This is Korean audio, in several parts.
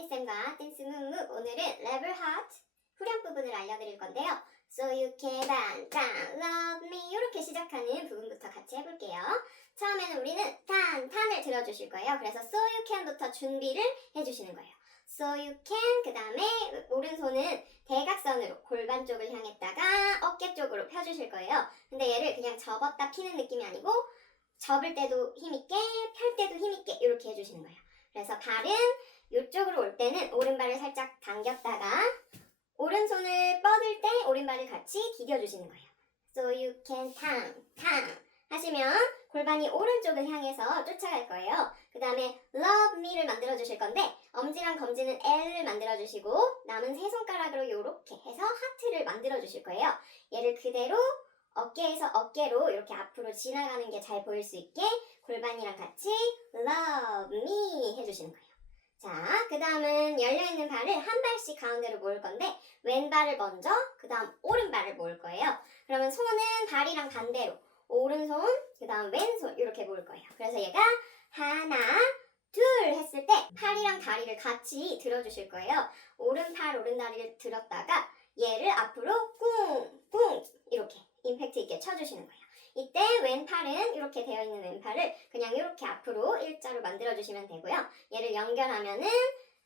혜리쌤과 댄스 묵묵 오늘은 레벨 하트 후렴 부분을 알려드릴 건데요. So you can dance, love me 이렇게 시작하는 부분부터 같이 해볼게요. 처음에는 우리는 탄, 탄을 들어주실 거예요. 그래서 so you can부터 준비를 해주시는 거예요. So you can 그 다음에 오른손은 대각선으로 골반 쪽을 향했다가 어깨 쪽으로 펴주실 거예요. 근데 얘를 그냥 접었다 피는 느낌이 아니고 접을 때도 힘있게 펼 때도 힘있게 이렇게 해주시는 거예요. 그래서 발은 이쪽으로 올 때는 오른발을 살짝 당겼다가 오른손을 뻗을 때 오른발을 같이 디뎌주시는 거예요. So you can tang, tang 하시면 골반이 오른쪽을 향해서 쫓아갈 거예요. 그 다음에 love me를 만들어 주실 건데 엄지랑 검지는 L을 만들어 주시고 남은 세 손가락으로 이렇게 해서 하트를 만들어 주실 거예요. 얘를 그대로 어깨에서 어깨로 이렇게 앞으로 지나가는 게 잘 보일 수 있게 골반이랑 같이 love me 해주시는 거예요. 자, 그 다음은 열려있는 발을 한 발씩 가운데로 모을 건데, 왼발을 먼저, 그 다음 오른발을 모을 거예요. 그러면 손은 발이랑 반대로, 오른손, 그 다음 왼손, 이렇게 모을 거예요. 그래서 얘가 하나, 둘 했을 때 팔이랑 다리를 같이 들어주실 거예요. 오른팔, 오른다리를 들었다가 얘를 앞으로 꿍, 꿍, 이렇게 임팩트 있게 쳐주시는 거예요. 이때 왼팔은 이렇게 되어 있는 왼팔을 그냥 이렇게 앞으로 일자로 만들어 주시면 되고요. 얘를 연결하면은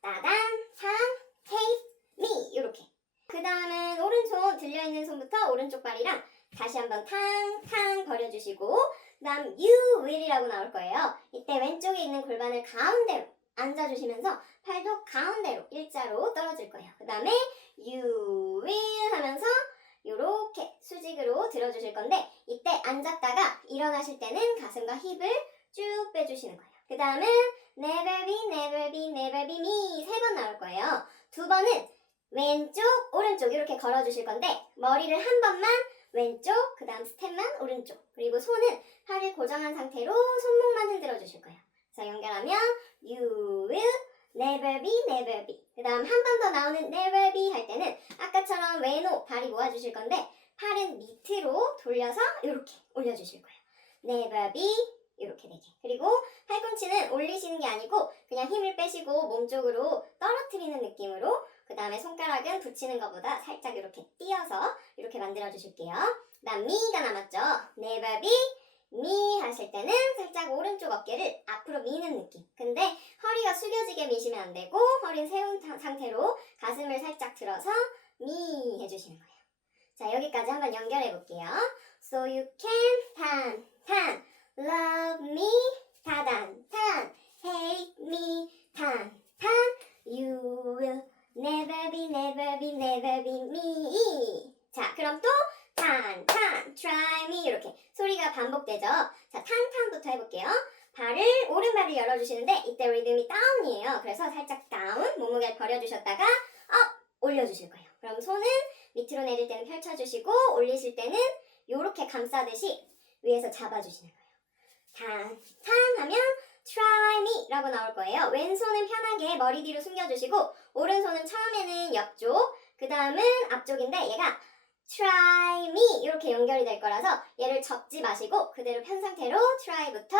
따단, 상, 테이프, 미 이렇게. 그 다음은 오른손 들려 있는 손부터 오른쪽 발이랑 다시 한번 탕탕 버려주시고 그다음 you will이라고 나올 거예요. 이때 왼쪽에 있는 골반을 가운데로 앉아주시면서 팔도 가운데로 일자로 떨어질 거예요. 그 다음에 will 하면서 이렇게 수직으로 들어주실 건데 앉았다가 일어나실 때는 가슴과 힙을 쭉 빼주시는 거예요. 그 다음은 never be, never be, never be me 세 번 나올 거예요. 두 번은 왼쪽, 오른쪽 이렇게 걸어주실 건데 머리를 한 번만 왼쪽, 그 다음 스텝만 오른쪽 그리고 손은 팔을 고정한 상태로 손목만 흔들어 주실 거예요. 그래서 연결하면 you will never be, never be 그 다음 한 번 더 나오는 never be 할 때는 아까처럼 왼호 다리 모아주실 건데 팔은 밑으로 돌려서 이렇게 올려주실 거예요. be 이렇게 되게. 그리고 팔꿈치는 올리시는 게 아니고 그냥 힘을 빼시고 몸 쪽으로 떨어뜨리는 느낌으로 그 다음에 손가락은 붙이는 것보다 살짝 이렇게 띄어서 이렇게 만들어 주실게요. 그 다음 미가 남았죠. be 미 하실 때는 살짝 오른쪽 어깨를 앞으로 미는 느낌. 근데 허리가 숙여지게 미시면 안 되고 허리는 세운 타- 상태로 가슴을 살짝 들어서 미 해주시는 거예요. 자 여기까지 한번 연결해 볼게요. So you can tan tan love me 타단 탄 hate me 탄탄 you will never be never be never be me 자 그럼 또 탄, 탄, try me 이렇게 소리가 반복되죠. 자, 탄탄부터 해볼게요. 발을 오른발을 열어주시는데 이때 리듬이 다운이에요. 그래서 살짝 다운, 몸무게를 버려주셨다가 업 올려주실 거예요. 그럼 손은 밑으로 내릴 때는 펼쳐주시고 올리실 때는 이렇게 감싸듯이 위에서 잡아주시는 거예요. 탄, 탄 하면 try me라고 나올 거예요. 왼손은 편하게 머리 뒤로 숨겨주시고 오른손은 처음에는 옆쪽, 그 다음은 앞쪽인데 얘가 try me 이렇게 연결이 될 거라서 얘를 접지 마시고 그대로 편 상태로 try부터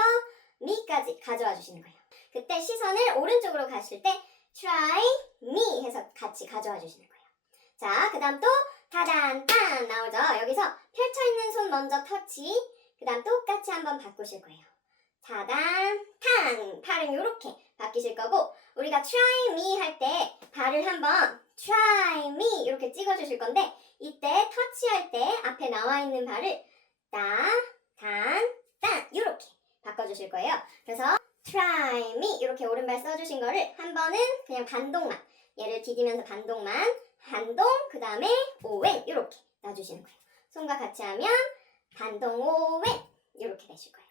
me까지 가져와 주시는 거예요. 그때 시선을 오른쪽으로 가실 때 try me 해서 같이 가져와 주시는 거예요. 자, 그 다음 또 타단 딴 나오죠. 여기서 펼쳐 있는 손 먼저 터치, 그 다음 똑같이 한번 바꾸실 거예요. 타단 탕 팔은 이렇게 바뀌실 거고 우리가 try me 할 때 발을 한번 try me 이렇게 찍어주실 건데 이때 터치할 때 앞에 나와 있는 발을 따, 단, 딴 이렇게 바꿔주실 거예요. 그래서 try me 이렇게 오른발 써주신 거를 한 번은 그냥 반동만 얘를 디디면서 반동만 반동 그 다음에 오왼 이렇게 놔주시는 거예요. 손과 같이 하면 반동 오왼 이렇게 되실 거예요.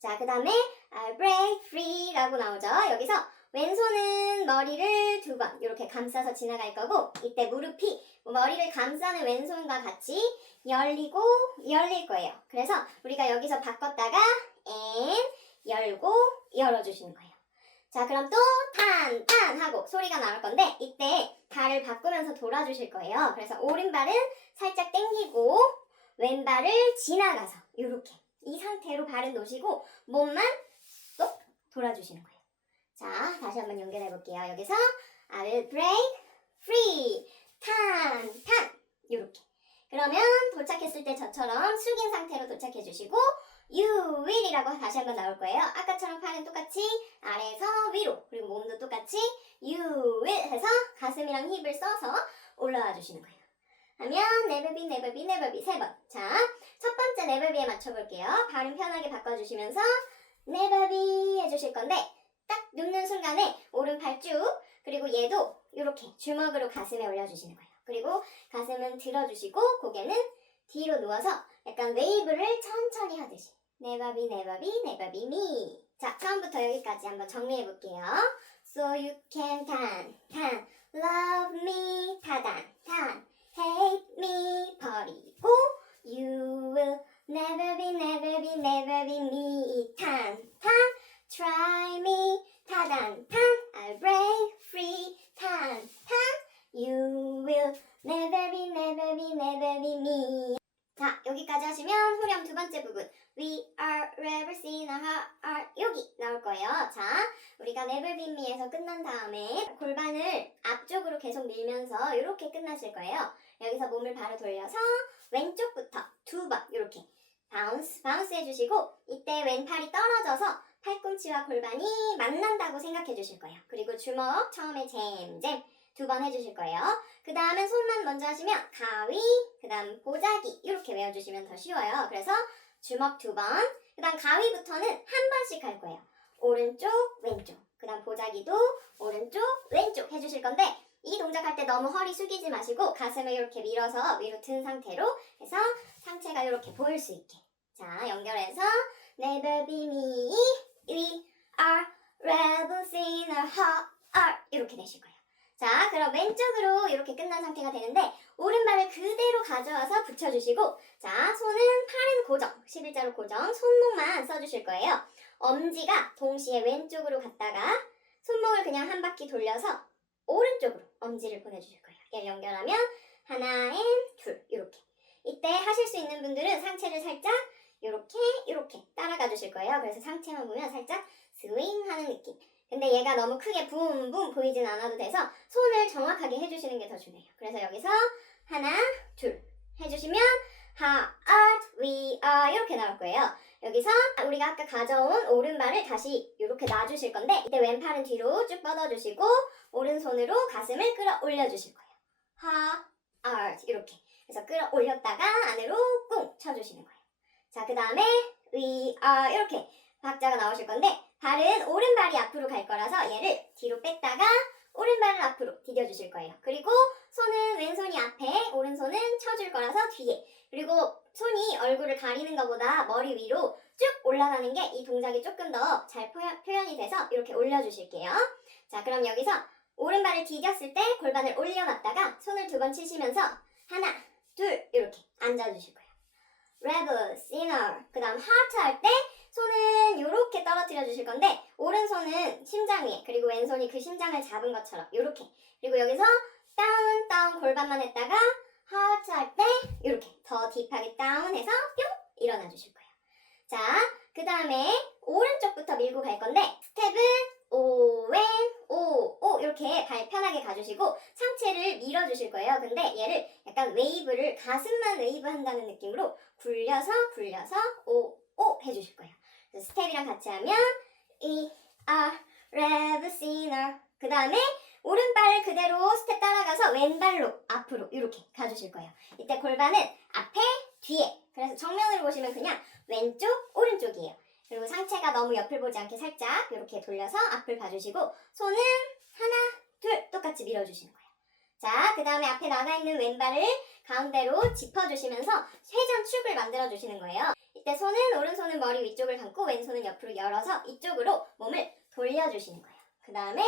자, 그 다음에 I break free라고 나오죠. 여기서 왼손은 머리를 두 번 이렇게 감싸서 지나갈 거고 이때 무릎이 머리를 감싸는 왼손과 같이 열리고 열릴 거예요. 그래서 우리가 여기서 바꿨다가 and 열고 열어주시는 거예요. 자, 그럼 또 탄, 탄 하고 소리가 나올 건데 이때 발을 바꾸면서 돌아주실 거예요. 그래서 오른발은 살짝 당기고 왼발을 지나가서 이렇게 이 상태로 발은 놓으시고 몸만 쏙 돌아주시는 거예요. 자, 다시 한번 연결해 볼게요. 여기서 I will break free. 탄, 탄. 요렇게. 그러면 도착했을 때 저처럼 숙인 상태로 도착해 주시고 will이라고 다시 한번 나올 거예요. 아까처럼 팔은 똑같이 아래에서 위로 그리고 몸도 똑같이 will 해서 가슴이랑 힙을 써서 올라와 주시는 거예요. 하면 be, never be 세 번. 자, 첫 번째 never be에 맞춰 볼게요. 발음 편하게 바꿔 주시면서 never be 해주실 건데 딱 눕는 순간에 오른팔 쭉 그리고 얘도 이렇게 주먹으로 가슴에 올려 주시는 거예요. 그리고 가슴은 들어 주시고 고개는 뒤로 누워서 약간 웨이브를 천천히 하듯이 never be, never be, never be me. 자, 처음부터 여기까지 한번 정리해 볼게요. So you can tan, tan, love me, 타단, tan, hate me, 여기까지 하시면 후렴 두 번째 부분 We are never seen a heart 여기 나올 거예요. 자, 우리가 never be me에서 끝난 다음에 골반을 앞쪽으로 계속 밀면서 이렇게 끝나실 거예요. 여기서 몸을 바로 돌려서 왼쪽부터 두 번 이렇게 바운스 바운스 해주시고 이때 왼팔이 떨어져서 팔꿈치와 골반이 만난다고 생각해 주실 거예요. 그리고 주먹 처음에 잼잼 두 번 해주실 거예요. 그 다음에 손만 먼저 하시면 가위, 그 다음 보자기 이렇게 외워주시면 더 쉬워요. 그래서 주먹 두 번, 그 다음 가위부터는 한 번씩 할 거예요. 오른쪽, 왼쪽, 그 다음 보자기도 오른쪽, 왼쪽 해주실 건데 이 동작할 때 너무 허리 숙이지 마시고 가슴을 이렇게 밀어서 위로 든 상태로 해서 상체가 이렇게 보일 수 있게 자 연결해서 Never be me, we are rebels in our heart 이렇게 되실 거예요. 자, 그럼 왼쪽으로 이렇게 끝난 상태가 되는데 오른발을 그대로 가져와서 붙여주시고 자, 손은 팔은 고정, 11자로 고정, 손목만 써주실 거예요. 엄지가 동시에 왼쪽으로 갔다가 손목을 그냥 한 바퀴 돌려서 오른쪽으로 엄지를 보내주실 거예요. 연결하면 하나, 앤, 둘 이렇게. 이때 하실 수 있는 분들은 상체를 살짝 이렇게 이렇게 따라가 주실 거예요. 그래서 상체만 보면 살짝 스윙하는 느낌. 근데 얘가 너무 크게 붐붐 보이진 않아도 돼서 손을 정확하게 해주시는 게 더 중요해요. 그래서 여기서 하나, 둘 해주시면 heart, we are 이렇게 나올 거예요. 여기서 우리가 아까 가져온 오른발을 다시 이렇게 놔주실 건데 이때 왼팔은 뒤로 쭉 뻗어주시고 오른손으로 가슴을 끌어올려 주실 거예요. heart 이렇게 그래서 끌어올렸다가 안으로 꿍 쳐주시는 거예요. 자, 그 다음에 we are 이렇게 박자가 나오실 건데 발은 오른발이 앞으로 갈 거라서 얘를 뒤로 뺐다가 오른발을 앞으로 디뎌주실 거예요. 그리고 손은 왼손이 앞에, 오른손은 쳐줄 거라서 뒤에. 그리고 손이 얼굴을 가리는 것보다 머리 위로 쭉 올라가는 게 이 동작이 조금 더 잘 표현이 돼서 이렇게 올려주실게요. 자, 그럼 여기서 오른발을 디뎠을 때 골반을 올려놨다가 손을 두 번 치시면서 하나, 둘 이렇게 앉아주실 거예요. rebel, sinner. 그 다음 heart 할때 이렇게 떨어뜨려 주실 건데 오른손은 심장 위에 그리고 왼손이 그 심장을 잡은 것처럼 이렇게 그리고 여기서 다운 다운 골반만 했다가 heart 할때 이렇게 더 딥하게 다운해서 뿅 일어나 주실 거예요. 자, 그 다음에 오른쪽부터 밀고 갈 건데 스텝은 오, 왼, 오, 오 이렇게 발 편하게 가주시고 상체를 밀어주실 거예요. 근데 얘를 약간 웨이브를 가슴만 웨이브 한다는 느낌으로 굴려서 굴려서 오, 오 해주실 거예요. 그래서 스텝이랑 같이 하면 E R Rev Sinner 그 다음에 오른발 그대로 스텝 따라가서 왼발로 앞으로 이렇게 가주실 거예요. 이때 골반은 앞에 뒤에 그래서 정면으로 보시면 그냥 왼쪽 오른쪽이에요. 그리고 상체가 너무 옆을 보지 않게 살짝 이렇게 돌려서 앞을 봐주시고 손은 하나 둘 똑같이 밀어주시는 거예요. 자, 그 다음에 앞에 나가 있는 왼발을 가운데로 짚어주시면서 회전 축을 만들어 주시는 거예요. 이때 손은 오른손은 머리 위쪽을 감고 왼손은 옆으로 열어서 이쪽으로 몸을 돌려주시는 거예요. 그 다음에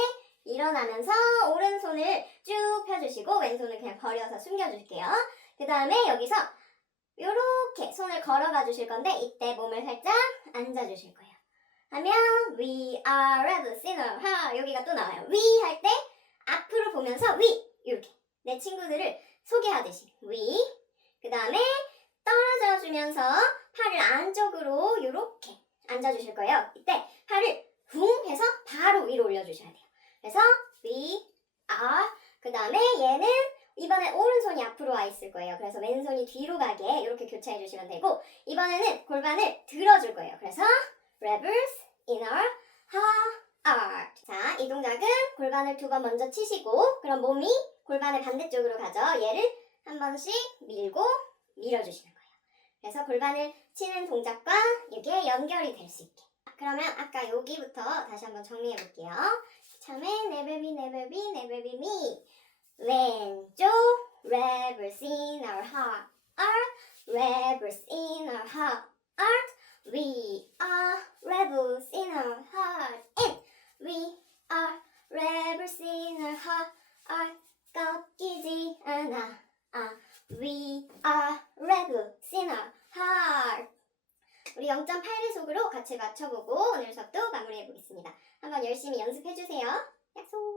일어나면서 오른손을 쭉 펴주시고 왼손을 그냥 버려서 숨겨줄게요. 그 다음에 여기서 이렇게 손을 걸어가 주실 건데 이때 몸을 살짝 앉아 주실 거예요. 하면 we are red sinner 하 여기가 또 나와요. we 할 때 앞으로 보면서 we 이렇게 내 친구들을 소개하듯이 we 그 다음에 떨어져 주면서 팔을 안쪽으로 이렇게 앉아 주실 거예요. 이때 팔을 붕 해서 바로 위로 올려 주셔야 돼요. 그래서 we 다음에 얘는 이번에 오른손이 앞으로 와 있을 거예요. 그래서 왼손이 뒤로 가게 이렇게 교차해 주시면 되고 이번에는 골반을 들어줄 거예요. 그래서 reverse, inner, heart. 자, 이 동작은 골반을 두 번 먼저 치시고 그럼 몸이 골반의 반대쪽으로 가죠. 얘를 한 번씩 밀고 밀어주시는 거예요. 그래서 골반을 치는 동작과 이게 연결이 될 수 있게. 그러면 아까 여기부터 다시 한번 정리해 볼게요. 처음에 be, never be me. 왼쪽 reverse in our heart, reverse in our heart. We are rebels in our heart, and we are rebels in our heart. 꺾이지 않아. 아, we are rebels in our heart. 우리 0.8배속으로 같이 맞춰보고 오늘 수업도 마무리해 보겠습니다. 한번 열심히 연습해 주세요. 약속.